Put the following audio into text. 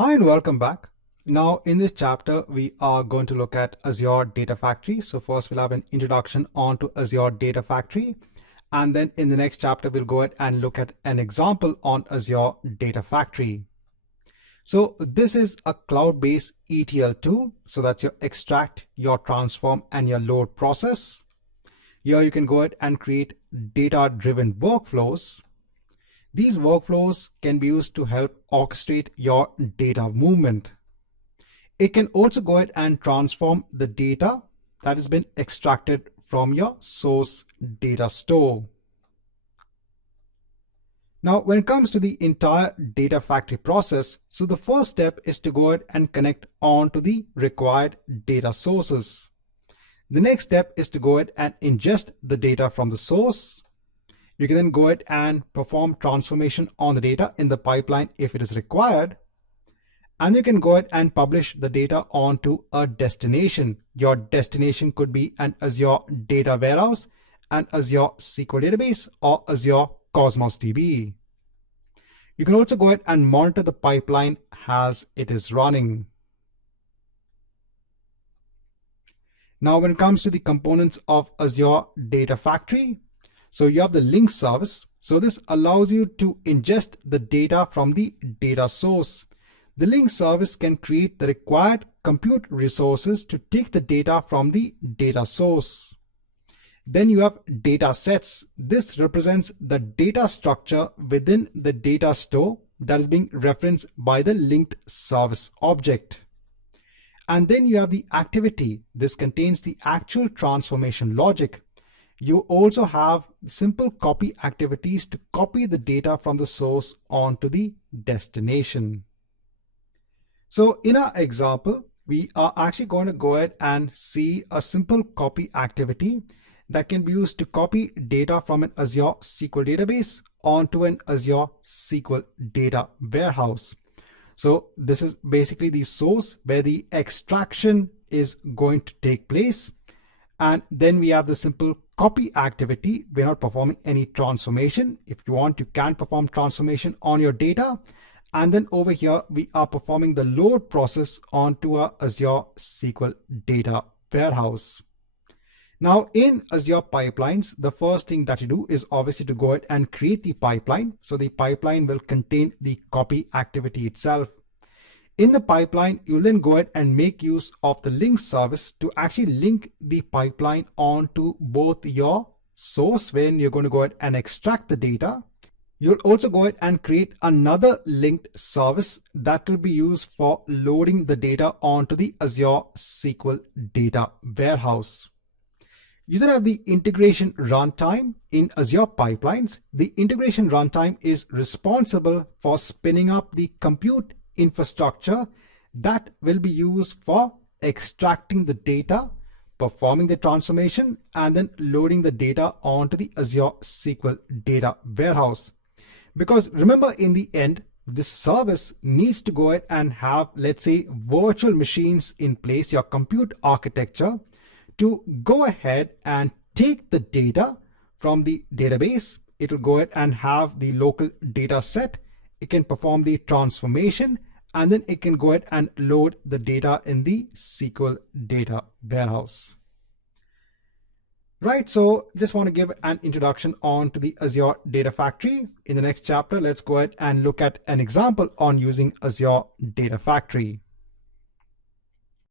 Hi and welcome back. Now in this chapter, we are going to look at Azure Data Factory. So first we'll have an introduction onto Azure Data Factory. And then in the next chapter, we'll go ahead and look at an example on Azure Data Factory. So this is a cloud-based ETL tool. So that's your extract, your transform, and your load process. Here you can go ahead and create data-driven workflows. These workflows can be used to help orchestrate your data movement. It can also go ahead and transform the data that has been extracted from your source data store. Now, when it comes to the entire data factory process, so the first step is to go ahead and connect on to the required data sources. The next step is to go ahead and ingest the data from the source. You can then go ahead and perform transformation on the data in the pipeline if it is required. And you can go ahead and publish the data onto a destination. Your destination could be an Azure data warehouse, an Azure SQL database, or Azure Cosmos DB. You can also go ahead and monitor the pipeline as it is running. Now, when it comes to the components of Azure Data Factory, so you have the link service. So this allows you to ingest the data from the data source. The link service can create the required compute resources to take the data from the data source. Then you have data sets. This represents the data structure within the data store that is being referenced by the linked service object. And then you have the activity. This contains the actual transformation logic. You also have simple copy activities to copy the data from the source onto the destination. So in our example, we are actually going to go ahead and see a simple copy activity that can be used to copy data from an Azure SQL database onto an Azure SQL data warehouse. So this is basically the source where the extraction is going to take place. And then we have the simple copy activity. We're not performing any transformation. If you want, you can perform transformation on your data. And then over here, we are performing the load process onto our Azure SQL data warehouse. Now in Azure pipelines, the first thing that you do is obviously to go ahead and create the pipeline. So the pipeline will contain the copy activity itself. In the pipeline, you'll then go ahead and make use of the link service to actually link the pipeline onto both your source when you're going to go ahead and extract the data. You'll also go ahead and create another linked service that will be used for loading the data onto the Azure SQL data warehouse. You then have the integration runtime in Azure pipelines. The integration runtime is responsible for spinning up the compute infrastructure that will be used for extracting the data, performing the transformation, and then loading the data onto the Azure SQL data warehouse. Because remember, in the end, this service needs to go ahead and have, let's say, virtual machines in place, your compute architecture, to go ahead and take the data from the database. It will go ahead and have the local data set. It can perform the transformation, and then it can go ahead and load the data in the SQL data warehouse. Right, so just want to give an introduction on to the Azure Data Factory. In the next chapter, let's go ahead and look at an example on using Azure Data Factory.